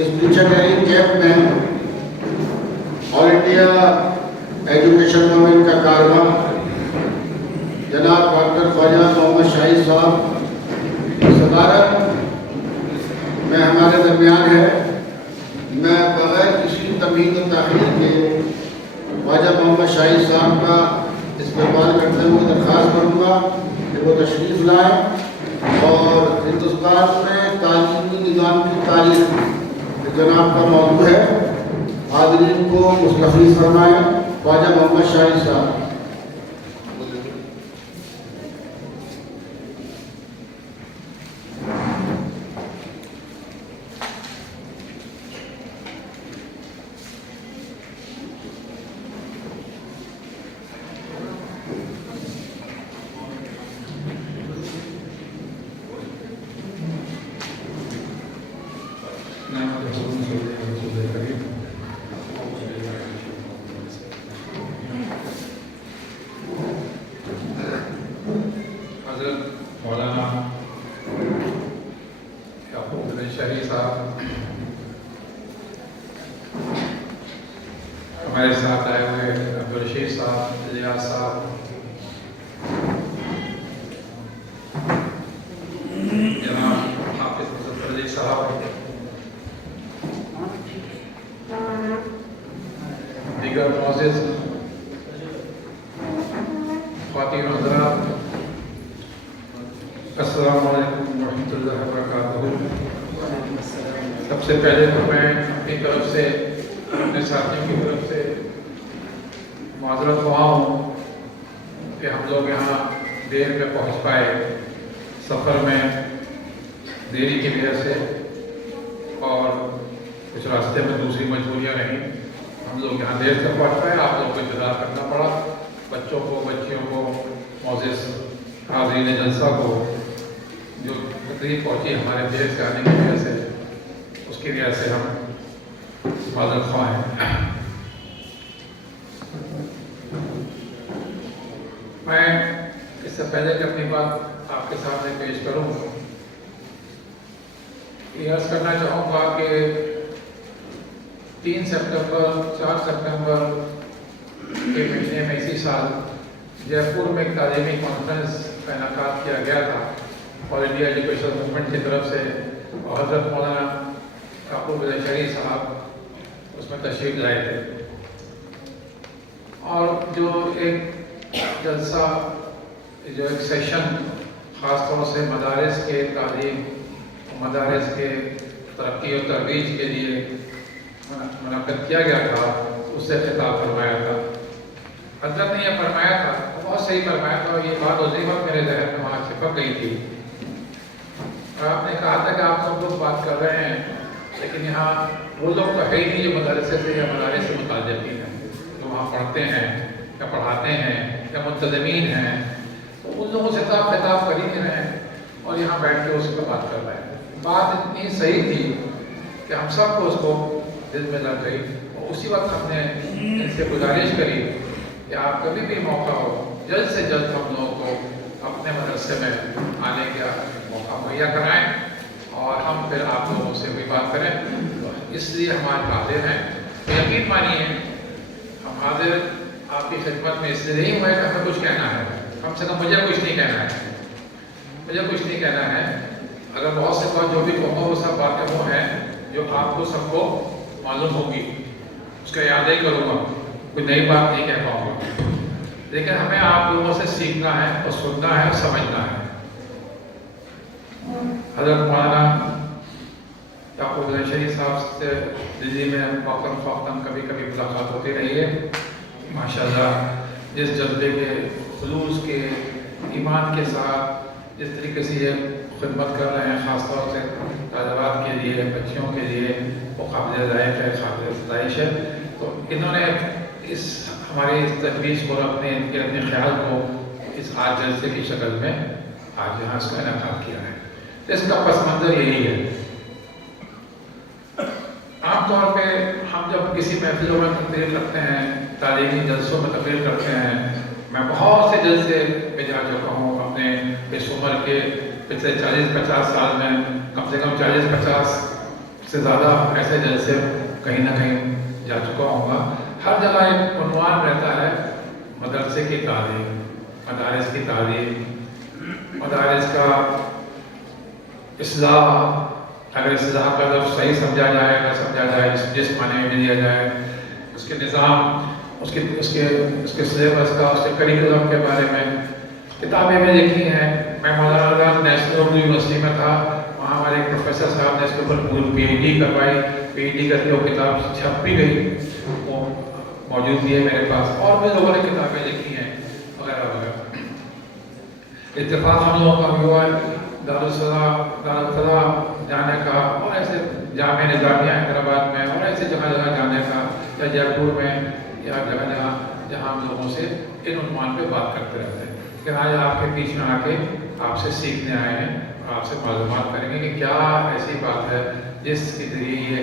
اس teacher camp میں آل India education movement کا کارواں جناب ڈاکٹر خواجہ محمد شاہد صاحب صدارت میں ہمارے درمیان ہے. میں بغیر کسی تمہید و تاخیر کے خواجہ محمد شاہد صاحب کا استقبال کرتے ہوئے درخواست کروں گا کہ وہ تشریف لائیں اور ہندوستان میں تعلیمی نظام کی تاریخ جناب کا موضوع ہے. حاضرین کو مستفیض فرمائیں. خواجہ محمد شاہد صاحب. ہمارے ساتھ آئے ہوئے عبدالرشید صاحب، الیاس صاحب، جناب حافظ مظفر علی صاحب، دیگر معزز خواتین و حضرات، السلام علیکم ورحمۃ اللہ وبرکاتہ. سب سے پہلے تو میں اپنی طرف سے اپنے ساتھیوں کی طرف سے معذرت خواہ ہوں کہ ہم لوگ یہاں دیر میں پہنچ پائے. سفر میں دیری کی وجہ سے اور کچھ راستے میں دوسری مجبوریاں رہیں، ہم لوگ یہاں دیر سے پہنچ پائے. آپ لوگوں کو انتظار کرنا پڑا. بچوں کو، بچیوں کو، معزز حاضرین جلسہ کو جو تکلیف پہنچی ہمارے دیر سے آنے کی وجہ سے، اس کی وجہ سے ہم معذرت خواہ ہیں. میں اس سے پہلے کہ اپنی بات آپ کے سامنے پیش کروں، یہ عرض کرنا چاہوں گا کہ 3 سپٹمبر 4 سپٹمبر کے مہینے میں اسی سال جے پور میں ایک تعلیمی کانفرنس کا انعقاد کیا گیا تھا آل انڈیا ایجوکیشن موومنٹ کی طرف سے، اور حضرت مولانا یعقوب علیہ شریف صاحب اس میں تشریف لائے تھے. اور جو ایک جلسہ، جو ایک سیشن خاص طور سے مدارس کے تعلیم، مدارس کے ترقی و ترویج کے لیے منعقد کیا گیا تھا، اس سے خطاب فرمایا تھا. حضرت نے یہ فرمایا تھا، بہت صحیح فرمایا تھا، اور یہ بات اسی وقت میرے ذہن میں وہاں چھپک گئی تھی. آپ نے کہا تھا کہ آپ سب لوگ بات کر رہے ہیں، لیکن یہاں وہ لوگ تو ہے ہی نہیں جو مدرسے سے یا مدارس سے متعلق ہیں، جو وہاں پڑھتے ہیں یا پڑھاتے ہیں یا منتظمین ہیں. تو ان لوگوں سے تو آپ خطاب کر ہی نہیں رہے ہیں اور یہاں بیٹھ کے اس پہ بات کر رہے ہیں. بات اتنی صحیح تھی کہ ہم سب کو اس کو دل میں لگ گئی، اور اسی وقت ہم نے ان سے گزارش کری کہ آپ کبھی بھی موقع ہو جلد سے جلد ہم لوگوں کو اپنے مدرسے میں آنے کا موقع مہیا کرائیں اور ہم پھر آپ لوگوں سے بھی بات کریں. اس لیے ہم آج حاضر ہیں. یقین مانیے ہم حاضر آپ کی خدمت میں اس لیے نہیں ہوئے کہ ہمیں کچھ کہنا ہے. کم سے کم مجھے کچھ نہیں کہنا ہے، مجھے کچھ نہیں کہنا ہے. اگر بہت سے بات جو بھی کہوں وہ سب باتیں وہ ہیں جو آپ کو سب کو معلوم ہوگی، اس کا یاد ہی کروں گا، کوئی نئی بات نہیں کہہ پاؤں گا. لیکن ہمیں آپ لوگوں سے سیکھنا ہے اور سننا ہے اور سمجھنا ہے. حضرت مولانا یعقوب علیہ شریف صاحب سے دلی میں وقتاً فوقتاً کبھی کبھی ملاقات ہوتی رہی ہے. ماشاءاللہ جس جذبے کے، خلوص کے، ایمان کے ساتھ جس طریقے سے یہ خدمت کر رہے ہیں، خاص طور سے طالبات کے لیے، بچیوں کے لیے، وہ قابل ذائق ہے، قابل ستائش ہے. تو انہوں نے اس ہماری اس تجویز کو، اپنے خیال کو اس آج جلسے کی شکل میں آج یہاں اس کا انعقاد کیا ہے. اس کا پس منظر یہی ہے. عام طور پہ ہم جب کسی محفلوں میں تقریر کرتے ہیں، تعلیمی جلسوں میں تقریر کرتے ہیں، میں بہت سے جلسے پہ جا چکا ہوں اپنے اس عمر کے پچھلے 40-50 سال میں. کم سے کم 40-50 سے زیادہ ایسے جلسے کہیں نہ کہیں جا چکا ہوں گا. ہر جگہ ایک عنوان رہتا ہے مدرسے کی تعلیم، مدارس کی تعلیم، مدارس کا اصلاح. اگر اصلاح کا لفظ صحیح سمجھا جائے نہ سمجھا جائے، جس معنی میں لیا جائے، اس کے نظام، اس کے سلیبس کا، اس کے کریکولم کے بارے میں کتابیں بھی لکھی ہیں. میں مولانا نیشنل اردو یونیورسٹی میں تھا، وہاں ہمارے ایک پروفیسر صاحب نے اس کے اوپر پوری پی ایچ ڈی کروائی. پی ایچ ڈی کر کے وہ کتاب چھپ بھی گئی، وہ موجود بھی ہے میرے پاس. اور بھی لوگوں نے کتابیں لکھی ہیں وغیرہ وغیرہ. اتفاق ہم لوگوں کا بھی ہوا ہے دارالفلاح جانے کا، اور ایسے جامعہ نظامیہ حیدرآباد میں، اور ایسے جگہ جگہ جانے کا، یا جے پور میں، یا جگہ جگہ جہاں ہم لوگوں سے ان عنوان پہ بات کرتے رہتے ہیں. کہ آج آپ کے بیچ میں آ کے آپ سے سیکھنے آئے ہیں، آپ سے معلومات کریں گے کہ کیا ایسی بات ہے جس کے ذریعے یہ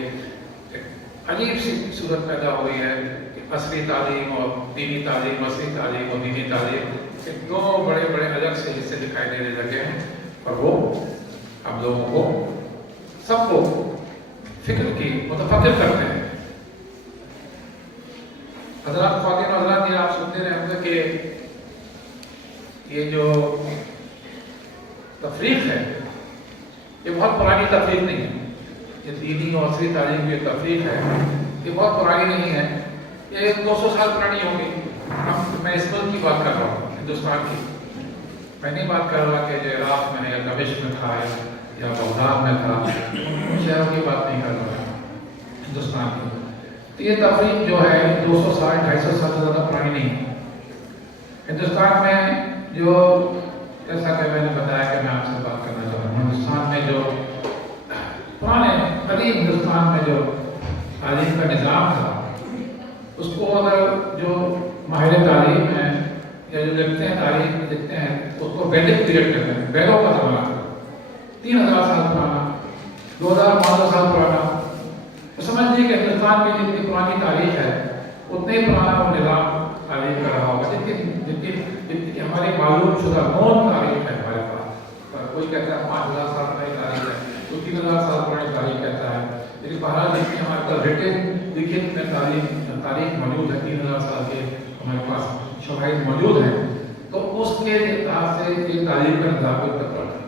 ایک عجیب سی صورت پیدا ہوئی ہے کہ عصری تعلیم اور دینی تعلیم، عصری تعلیم اور دینی تعلیم کے دو بڑے بڑے الگ سے حصے دکھائی دینے لگے ہیں. اور وہ ہم لوگوں کو سب کو فکر کی متفکر کرتے ہیں. حضرات، خواتین و حضرات، یہ آپ سنتے رہے ہوں گے کہ یہ جو تفریق ہے یہ بہت پرانی تفریق نہیں ہے. یہ دینی اور عصری تعلیم کی تفریق ہے، یہ بہت پرانی نہیں ہے. یہ 200 سال پرانی ہوگی. میں اس ملک کی بات کر رہا ہوں، ہندوستان کی. میں نہیں بات کر رہا کہ جو عراق میں یا دمشق میں تھا یا بغداد میں تھا، ان شہروں کی بات نہیں کر رہا، ہندوستان کی. تو یہ تفریق جو ہے 200 سال 250 سال سے زیادہ پرانی نہیں ہے. ہندوستان میں جو، جیسا کہ میں نے بتایا کہ میں آپ سے بات کرنا چاہتا ہوں، ہندوستان میں جو پرانے قدیم ہندوستان میں جو تعلیم کا نظام تھا، اس کو اگر جو ماہر تعلیم ہیں یا جو لکھتے ہیں تاریخ میں لکھتے ہیں، اس کو ویدک پیریڈ کہتے ہیں. ویدوں کا زمانہ تھا، 3000 سال پرانا، 2500 سال پرانا. تو سمجھ لیجیے کہ ہندوستان کی جتنی پرانی تاریخ ہے اتنا ہی پرانا وہ نظام تعلیم کا رہا ہوگا. جتنی ہماری معلوم شدہ نون تاریخ ہے ہمارے پاس. کوئی کہتا ہے 5000 سال پرانی تاریخ ہے، کوئی 3000 سال پرانی تاریخ کہتا ہے. لیکن بہرحال جتنی ہمارے پاس لکھت میں تاریخ موجود ہے، 3000 سال کے ہمارے پاس شواہد موجود ہیں، تو اس کے لحاظ سے یہ تعلیم کا نظام کو پڑتا ہے.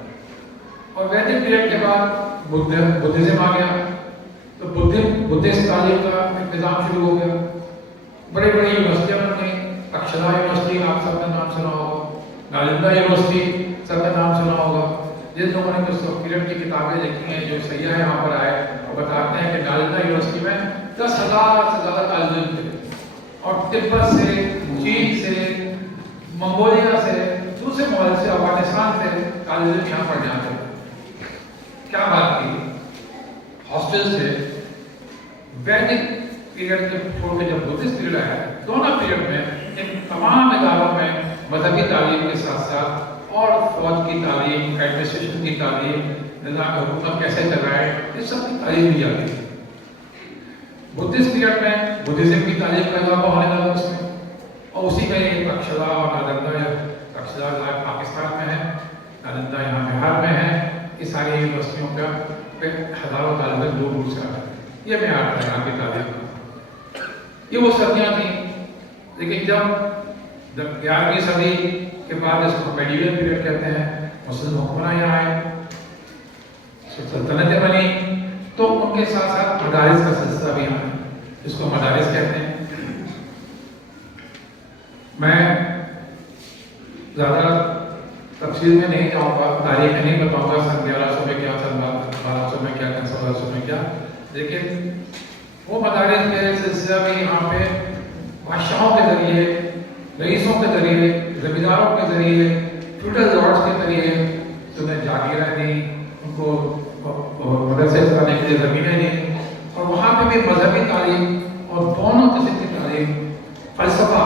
اور ویدک پیریڈ کے بعد بدھزم آ گیا، تو بدھسٹ تعلیم کا نظام شروع ہو گیا. بڑی بڑی یونیورسٹیاں بن گئی. اکشرا یونیورسٹی آپ سب کا نام سنا ہوگا، نالندہ یونیورسٹی سب کا نام سنا ہوگا. جن لوگوں نے کچھ پیریڈ کی کتابیں لکھی ہیں، جو سیاح یہاں پر آئے اور بتاتے ہیں کہ نالندہ یونیورسٹی میں 10,000 سے زیادہ طالب علم تھے، اور تبت سے، چین سے، منگولیا سے، دوسرے ممالک سے، افغانستان سے طالب علم یہاں پڑھنے آتے تھے. کیا بات کی، ہاسٹل سے. ویدک پیریڈ کے چھوڑ کے جب بدھسٹ پیریڈ آیا، دونوں پیریڈ میں ان تمام اداروں میں مذہبی تعلیم کے ساتھ ساتھ اور فوج کی تعلیم، ایڈمنسٹریشن کی تعلیم، نظام حکومت کیسے چلائے، یہ سب کی تعلیم دی جاتی ہے. بدھسٹ پیریڈ میں بدھزم کی تعلیم کا اضافہ ہونے لگا اس میں، اور اسی میں ایک اکشرا اور نالندہ. اکشرا پاکستان میں ہے، نالندہ یہاں بہار میں ہے. یہ ساری یونیورسٹیوں پہ ہزاروں طالب علم دور دور سے آتے ہیں. یہ معیار تھا یہاں کی تعلیم کا. یہ وہ صدیاں تھیں. لیکن جب 11ویں صدی کے بعد اس کو میڈیول پیریڈ کہتے ہیں، مسلم حکمراں یہاں آئے، سلطنتیں بنی، تو ان کے ساتھ ساتھ مدارس کا سلسلہ بھی آیا، جس کو مدارس کہتے ہیں. میں زیادہ تفصیل میں نہیں جاؤں گا، تاریخ میں نہیں بتاؤں گا 1100 میں کیا، 1200 میں کیا، 1600 میں کیا. لیکن وہ مدارس کے سلسلہ بھی یہاں پہ بادشاہوں کے ذریعے، رئیسوں کے ذریعے، زمینداروں کے ذریعے، فیوڈل لارڈز کے ذریعے انہیں جاگیریں دی، ان کو مدرسے چلانے کے لیے زمینیں دی. اور وہاں پہ بھی مذہبی تعلیم اور دونوں قسم کی تعلیم، فلسفہ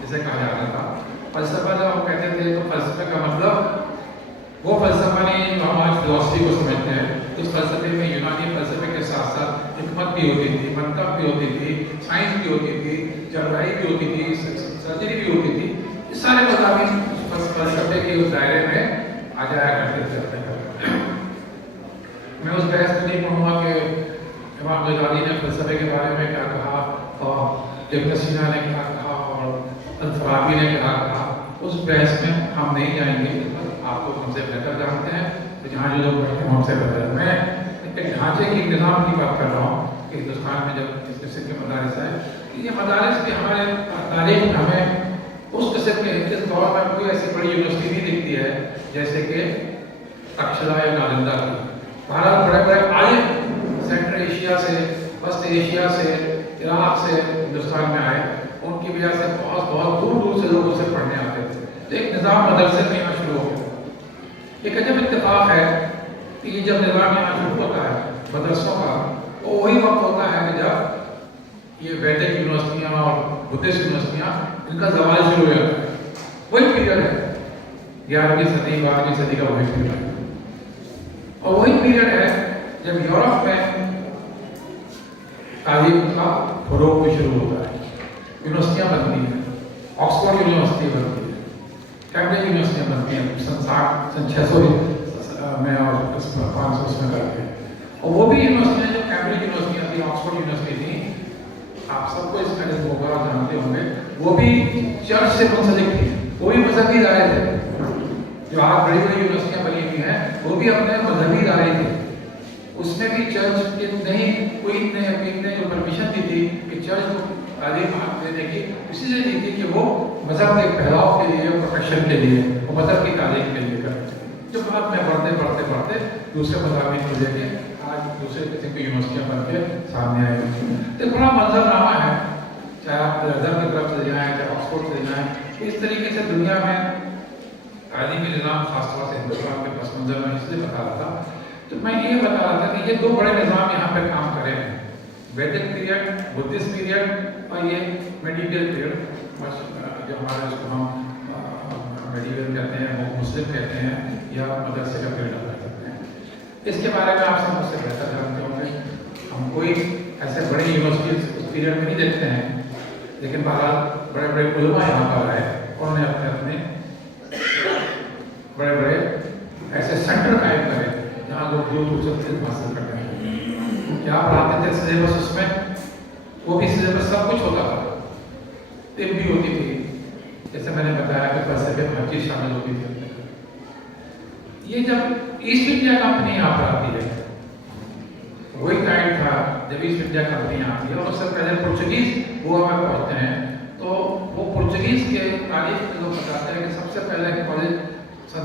جسے کہا جاتا تھا. فلسفہ جب ہم کہتے تھے تو فلسفے کا مطلب وہ فلسفہ نہیں جو ہم آج فلسفی کو سمجھتے ہیں. اس فلسفے میں یونانی فلسفے کے ساتھ ساتھ حکمت بھی ہوتی تھی، منطق بھی ہوتی تھی، سائنس بھی ہوتی تھی، جغرافی بھی ہوتی تھی، سرجری بھی ہوتی تھی. یہ سارے مضامین فلسفے کے اس دائرے میں آ جایا کرتے تھے. میں اس بحث میں نہیں پڑھوں گا کہ ابن سینا نے کیا کہا اور الفارابی نے کیا کہا، اس بحث میں ہم نہیں جائیں گے، آپ لوگ ہم سے بہتر جانتے ہیں، تو جہاں جو لوگ بیٹھتے ہیں ہم سے بہتر۔ میں ایک ڈھانچے کی نظام کی بات کر رہا ہوں کہ ہندوستان میں جب اس قسم کے مدارس آئے، یہ مدارس بھی ہمارے تاریخ میں ہمیں اس قسم کے اس دور میں کوئی ایسی بڑی یونیورسٹی نہیں دکھتی ہے جیسے کہ تکشلا یا نالندہ کی۔ بہرحال بڑے بڑے عالم سینٹرل ایشیا سے، وسط ایشیا سے، عراق سے ہندوستان میں آئے، ان کی وجہ سے بہت بہت دور دور سے لوگ اسے پڑھنے آتے تھے، تو ایک نظام مدرسے میں یہاں شروع ہو گیا۔ ایک عجب اتفاق ہے کہ یہ جب نظام یہاں شروع ہوتا ہے مدرسوں کا، وہ وہی وقت ہوتا ہے کہ جب یہ ویدک یونیورسٹیاں اور بدھسٹ یونیورسٹیاں ان کا زوال شروع ہو جاتا ہے۔ وہی پیریڈ ہے 11ویں صدی 12ویں صدی کا، وہی پیریڈ ہے، اور وہی پیریڈ ہے جب یورپ میں تعلیم کا فروغ بھی شروع ہوتا ہے، یونیورسٹیاں بنتی ہیں، آکسفورڈ یونیورسٹی بنتی ہے، کیمبرج یونیورسٹیاں بنتی ہیں سن 600 میں اور 500 میں کرتے ہیں، اور وہ بھی یونیورسٹیاں جو کیمبرج یونیورسٹیاں تھیں، آکسفورڈ یونیورسٹی تھیں، آپ سب کو اس کا وغیرہ جانتے ہوں گے، وہ بھی چرچ سے منسلک تھی، وہ بھی مذہبی ادارے تھے۔ جو آج بڑی بڑی یونیورسٹیاں بنی ہوئی ہیں وہ بھی اپنے مذہبی ادارے تھے، اس میں بھی چرچ کے نہیں کوئی نے جو پرمیشن دی تھی کہ چرچ کو تعلیم دینے کی، اسی لیے دی تھی کہ وہ مذہب کے پھیلاؤ کے لیے، پروٹیکشن کے لیے، وہ مذہب کی تعلیم کے لیے کرتے تھے، جو بعد میں بڑھتے دوسرے مضامین کو لے کے آج دوسرے قسم کی یونیورسٹیاں بن کے سامنے آئی ہیں۔ ایک بڑا منظر نامہ ہے، چاہے آپ لندن کی طرف سے جائیں، چاہے آکسفورڈ سے جائیں، اس طریقے سے دنیا میں تعلیمی نظام خاص طور سے ہندوستان کے پس منظر میں اس لیے بتا رہا تھا، تو میں یہ بتا رہا تھا کہ یہ دو بڑے نظام یہاں پہ کام کرے ہیں، ویدک پیریڈ، بدھسٹ پیریڈ، اور یہ میڈیول پیریڈ، جو ہمارے اس کو ہم میڈیول کہتے ہیں، وہ مسلم کہتے ہیں، یا مدرسے کا پیریڈ ادا کرتے ہیں۔ اس کے بارے میں آپ سب مجھ سے بہتر جانتے ہوں گے، ہم کوئی ایسے بڑی یونیورسٹیز اس پیریڈ میں نہیں دیکھتے ہیں، لیکن بہرحال بڑے بڑے علماء یہاں پر آئے، انہوں نے اپنے بڑے بڑے ایسے سینٹر قائم کرے جہاں لوگ دور دور سے علم حاصل کرتے ہیں۔ کیا پڑھاتے تھے سلیبس اس میں؟ وہ بھی سلیبس سب کچھ ہوتا تھا، طب بھی ہوتی تھی، جیسے میں نے بتایا کہ فلسفے میں ہر چیز شامل ہوتی تھی۔ یہ جب ایسٹ انڈیا کمپنی یہاں پر آتی ہے، وہی ٹائم تھا جب ایسٹ انڈیا کمپنی آتی ہے، اور اس سے پہلے پرتگیز گوا میں پہنچتے ہیں، تو وہ پرتگیز کے تاریخ میں لوگ بتاتے ہیں کہ سب سے پہلے کالج سن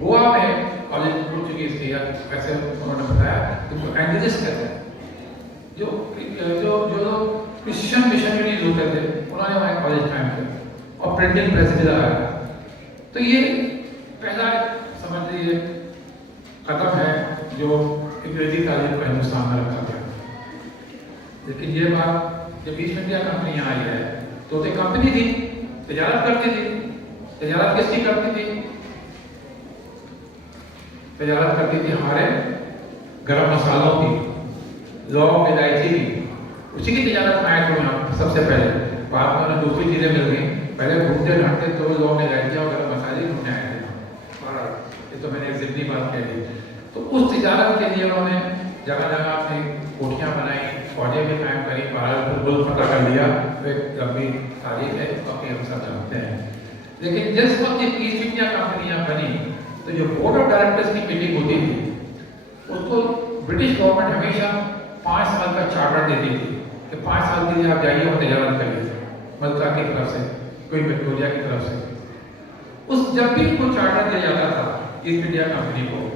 گوا میں کالج پرتگیز کی، ایسے انہوں نے بتایا کہ جو اینجلس کہتے ہیں، جو کرسچن مشنریز ہوتے تھے، انہوں نے وہاں کالج قائم کیا اور پرنٹنگ پریس بھی لگایا۔ تو یہ پہلا سمجھ لیجیے قدم ہے جو انگریزی تعلیم کا ہندوستان میں رکھا گیا۔ لیکن یہ بات جب ایسٹ انڈیا کمپنی یہاں آئی ہے تو ایک کمپنی تھی، تجارت کرتی تھی۔ تجارت کس کی کرتی تھی؟ تجارت کرتی تھی ہمارے گرم مسالوں کی، لونگ، الائچی کی، اسی کی تجارت میں آئے تھے یہاں سب سے پہلے۔ بعد میں انہیں دوسری چیزیں مل گئیں، پہلے گھومتے ڈھانٹتے تو لونگ، الائچی اور گرم مسالے گھومنے آئے تھے۔ اور یہ تو میں نے ایک ضمنی بات کہہ دی۔ تو اس تجارت کے لیے انہوں نے جگہ جگہ اپنی کوٹھیاں بنائی، فوجیں بھی قائم کری، بہرحال ملک فتح کر لیا۔ ایک لمبی تاریخ ہے، باقی ہم سب جانتے ہیں۔ لیکن جس وقت یہ ایسٹ انڈیا کمپنیاں بنی تو جو بورڈ آف ڈائریکٹرز کی میٹنگ ہوتی تھی، اس کو برٹش گورنمنٹ ہمیشہ 5 سال کا چارٹر دیتی تھی کہ 5 سال کے لیے آپ جائیے اور تجارت کریے، ملکہ کی طرف سے، کوئی وکٹوریہ کی طرف سے۔ اس جب بھی ان کو چارٹر دیا جاتا تھا ایسٹ انڈیا کمپنی کو،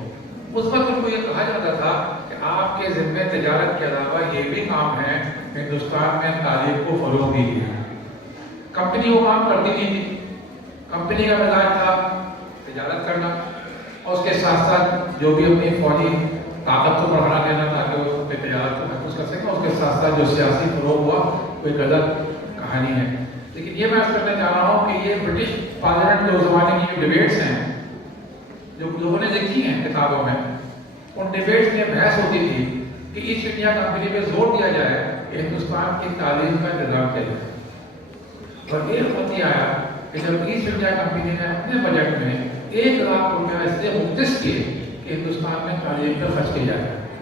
اس وقت ان کو یہ کہا جاتا تھا کہ آپ کے ذمے تجارت کے علاوہ یہ بھی کام ہے ہندوستان میں تعلیم کو فروغ دیجیے۔ کمپنی وہ کام کرتی نہیں تھی، کمپنی کا مزاج تھا تجارت کرنا، اور اس کے ساتھ ساتھ جو بھی اپنی فوجی طاقت کو بڑھانا دینا تاکہ وہ اپنی تجارت کو محفوظ کر سکیں، اس کے ساتھ ساتھ جو سیاسی فروغ ہوا وہ ایک الگ کہانی ہے۔ لیکن یہ میں کرنا چاہ رہا ہوں کہ یہ برٹش پارلیمنٹ کے اس زمانے کی جو ڈیبیٹس ہیں، جو لوگوں نے لکھی ہیں کتابوں میں، ان ڈیبیٹس میں بحث ہوتی تھی کہ ایسٹ انڈیا کمپنی پہ زور دیا جائے کہ ہندوستان کی تعلیم کا انتظام کیا جائے۔ اور یہ وقت یہ آیا کہ جب ایسٹ انڈیا کمپنی نے اپنے بجٹ میں 1 لاکھ روپیہ اس لیے مختص کیے کہ ہندوستان میں تعلیم پہ خرچ کیا جائے۔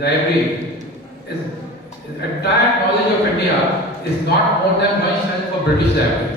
library is entire knowledge of India is not more than one shelf of British library.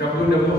W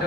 W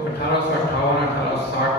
1858-1860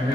MA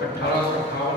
1858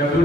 W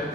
MP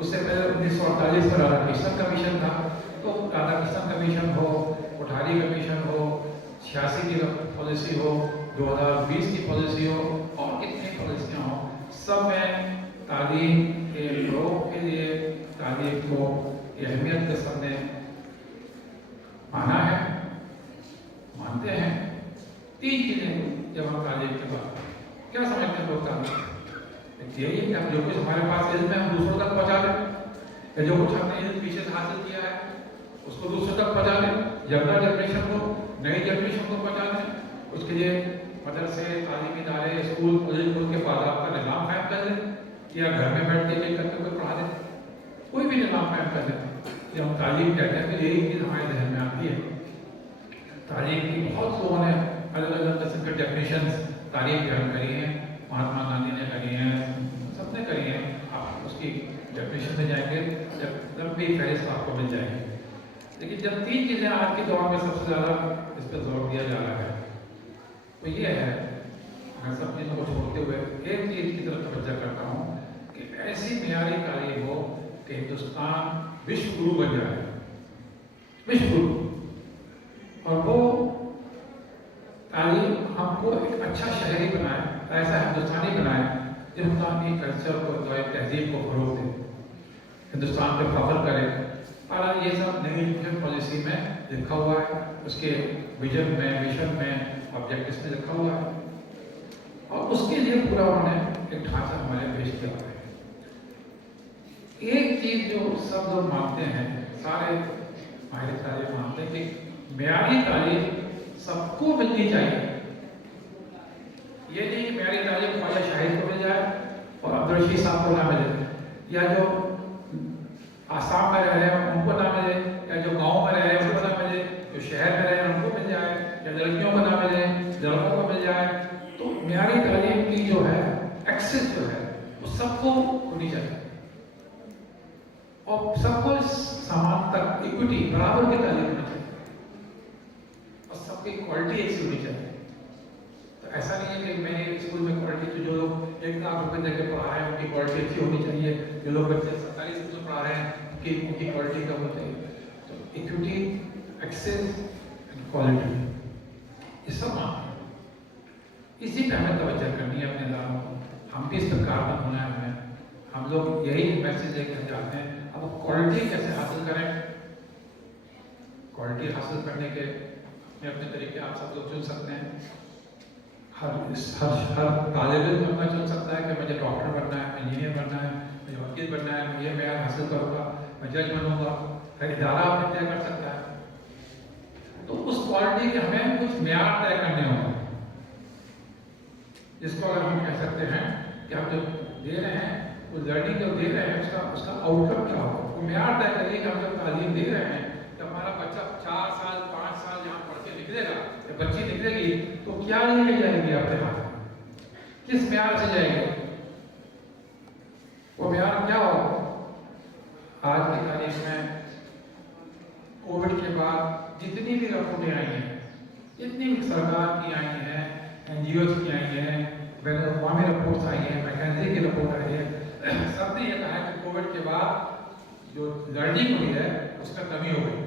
اس سے پہلے 1948 میں رادا کرشنن کمیشن تھا، تو رادا کرشنن کمیشن ہو، کوٹھاری کمیشن ہو، 86 کی پالیسی ہو، 2020 کی پالیسی ہو، اور کتنی پالیسیاں ہوں، سب میں تعلیم کے لوگوں کے لیے تعلیم کو اہمیت کے سب نے مانا ہے، مانتے ہیں۔ 3 چیزیں جب ہم تعلیم کے بعد کیا سمجھتے ہیں لوگ تعلیم؟ یہی ہے کہ ہم جو کچھ ہمارے پاس علم ہے ہم دوسروں تک پہنچا دیں، یا جو کچھ ہم نے علم پیچھے سے حاصل کیا ہے اس کو دوسروں تک پہنچا دیں، یگا جنریشن کو، نئی جنریشن کو پہنچا دیں۔ اس کے لیے مدرسے، تعلیمی ادارے، اسکول کالج کے باضابطہ نظام قائم کر دیں، یا گھر میں بیٹھ کے کر کے کوئی پڑھا دیں، کوئی بھی نظام قائم کر دیں۔ یہ ہم تعلیم کہتے ہیں کہ یہی چیز ہمارے ذہن میں آتی ہے۔ تعلیم کی بہت لوگوں نے الگ الگ قسم کے ڈیفینیشنز تعلیم بیان کری ہیں، مہاتما گاندھی نے کری ہیں، سب نے کری ہیں۔ آپ اس کی ڈیفینیشن میں جائیں گے جب بھی فہرست آپ کو مل جائے گی۔ لیکن جب 3 چیزیں آج کے دور میں سب سے زیادہ اس پہ زور دیا جا رہا ہے، تو یہ ہے، میں سب چیزوں کو چھوڑتے ہوئے ایک چیز کی طرف توجہ کرتا ہوں کہ ایسی معیاری تعلیم ہو کہ ہندوستان وشو گرو بن جائے، وشو گرو، اور وہ تعلیم ہم کو ایک اچھا شہری بنائے، ایسا ہندوستانی بنائے جو ہندوستان کی کلچر کو، تہذیب کو فروغ دے، ہندوستان پہ فخر کرے۔ اور یہ سب نئی ایجوکیشن پالیسی میں لکھا ہوا ہے، اس کے ویژن میں، مشن میں، آبجیکٹس میں لکھا ہوا ہے، اور اس کے لیے پورا انہوں نے ایک ڈھانچہ ہمارے پیش کیا ہے۔ ایک چیز جو سب لوگ مانتے ہیں، سارے ماہر تعلیم مانتے ہیں کہ معیاری تعلیم سب کو ملنی چاہیے۔ یہ نہیں کہ معیاری تعلیم خواجہ شاہد کو مل جائے اور عبدالرشید صاحب کو نہ ملے، یا جو آسام میں رہ رہے ہیں ان کو نہ ملے، یا جو گاؤں میں رہ رہے ہیں ان کو نہ ملے، جو شہر میں رہ رہے ہیں ان کو مل جائے، یا لڑکیوں کو نہ ملے، لڑکوں کو مل جائے۔ تو معیاری تعلیم کی جو ہے ایکسس جو ہے وہ سب کو ہونی چاہیے، اور سب کو سمان تک ایکوٹی، برابر کی تعلیم ہونی چاہیے، اور سب کی کوالٹی ایسی ہونی چاہیے۔ تو ایسا نہیں ہے کہ میرے اسکول میں کوالٹی تو جو لوگ 1 لاکھ روپے دے کے پڑھا رہے ہیں ان کی کوالٹی اچھی ہونی چاہیے، جو لوگ بچے 47 اسکول پڑھا رہے ہیں ان کی کوالٹی کم ہوتی ہے۔ تو ایکوٹی، ایکسس اینڈ کوالٹی، یہ سب مانتے ہیں۔ اسی پہ ہمیں توجہ کرنی ہے اپنے اداروں کو، ہم بھی اس پر کاربن ہونا ہے ہمیں۔ ہم لوگ یہی میسج لے کر جاتے ہیں، اب کوالٹی کیسے حاصل کریں؟ کوالٹی حاصل کرنے کے اپنے طریقے آپ سب لوگ چن سکتے ہیں۔ ہر طالب علم اپنا چن سکتا ہے کہ مجھے ڈاکٹر بننا ہے، انجینئر بننا ہے، مجھے وکیل بننا ہے، میں یہ معیار حاصل کروں گا، میں جج بنوں گا۔ ہر ادارہ اپنے طے کر سکتا ہے۔ تو اس کوالٹی کے ہمیں کچھ معیار طے کرنے ہوں گے، جس کو اگر ہم کہہ سکتے ہیں کہ ہم جو دے رہے ہیں، وہ لرننگ جو دے رہے ہیں اس کا آؤٹ کم کیا ہوگا، وہ معیار طے کریے کہ ہم جو تعلیم دے رہے ہیں کہ ہمارا بچہ 4 سال 5 سال یہاں پڑھ کے نکلے گا یا بچی نکلے گی تو کیا لے کے جائے گی اپنے ہاتھ میں، کس معیار سے جائے گی، وہ معیار کیا ہوگا؟ آج کی تاریخ میں کووڈ کے بعد جتنی بھی رپورٹیں آئی ہیں، جتنی بھی سرکار کی آئی ہیں، NGOs کی آئی ہیں، بین الاقوامی رپورٹس آئی ہیں، میکنزی کی رپورٹ آئی ہے، سب نے یہ کہا ہے کہ کووڈ کے بعد جو لرننگ ہوئی ہے اس میں کمی ہو گئی۔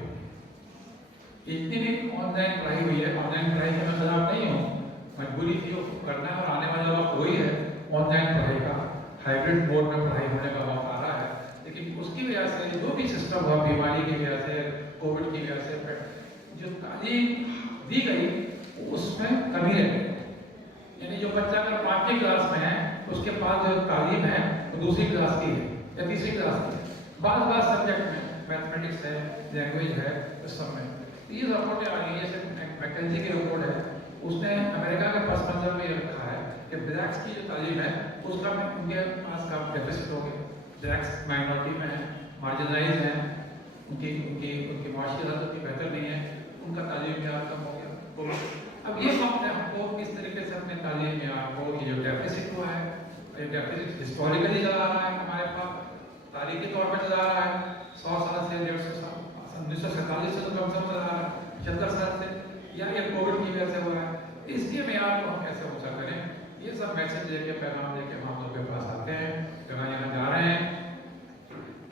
اتنی بھی آن لائن پڑھائی ہوئی ہے، آن لائن پڑھائی کے میں خلاف نہیں ہوں، مجبوری تھی کرنا ہے، اور آنے والا وقت وہی ہے آن لائن پڑھائی کا، ہائبرڈ موڈ میں پڑھائی ہونے کا وقت آ رہا ہے۔ لیکن اس کی وجہ سے جو بھی سسٹم ہوا، بیماری کی وجہ سے، کووڈ کی وجہ سے جو تعلیم دی گئی اس میں کمی رہ گئی، یعنی جو بچہ اگر 5ویں کلاس میں ہے اس کے پاس جو تعلیم ہے وہ 2ری کلاس کی ہے یا 3ری کلاس کی ہے، بعض سبجیکٹ میں میتھمیٹکس ہے، لینگویج ہے، اس سب میں۔ یہ رپورٹیں آ رہی ہیں، جیسے میکنزی کی رپورٹ ہے، اس نے امریکہ کے پس منظر میں یہ رکھا ہے کہ بلیکس کی جو تعلیم ہے اس کا ان کے پاس کا ڈیفیسٹ ہو گیا، بلیکس مائنورٹی میں ہیں، مارجنائز ہیں، ان کی معاشی حالت اتنی بہتر نہیں ہے، ان کا تعلیم معیار کم ہو گیا۔ اب یہ وقت ہے ہم کو کس طریقے سے اپنے تعلیم معیار کو، یہ جو ڈیفیسٹ ہوا ہے، یہ ڈیفیسٹ ہسٹوریکلی چلا آ رہا ہے ہمارے پاس، تاریخی طور پر چلا آ رہا ہے، 100 سال سے 150 سال، 1947 سے تو کم سے کم چلا آ رہا ہے، 75 سال سے، یا یہ کووڈ کی وجہ سے ہو رہا ہے۔ اس لیے معیار کو ہم کیسے اونچا کریں، یہ سب میسج لے کے، پیغام لے کے ہم آپ لوگوں کے پاس آتے ہیں، جہاں یہاں جا رہے ہیں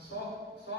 100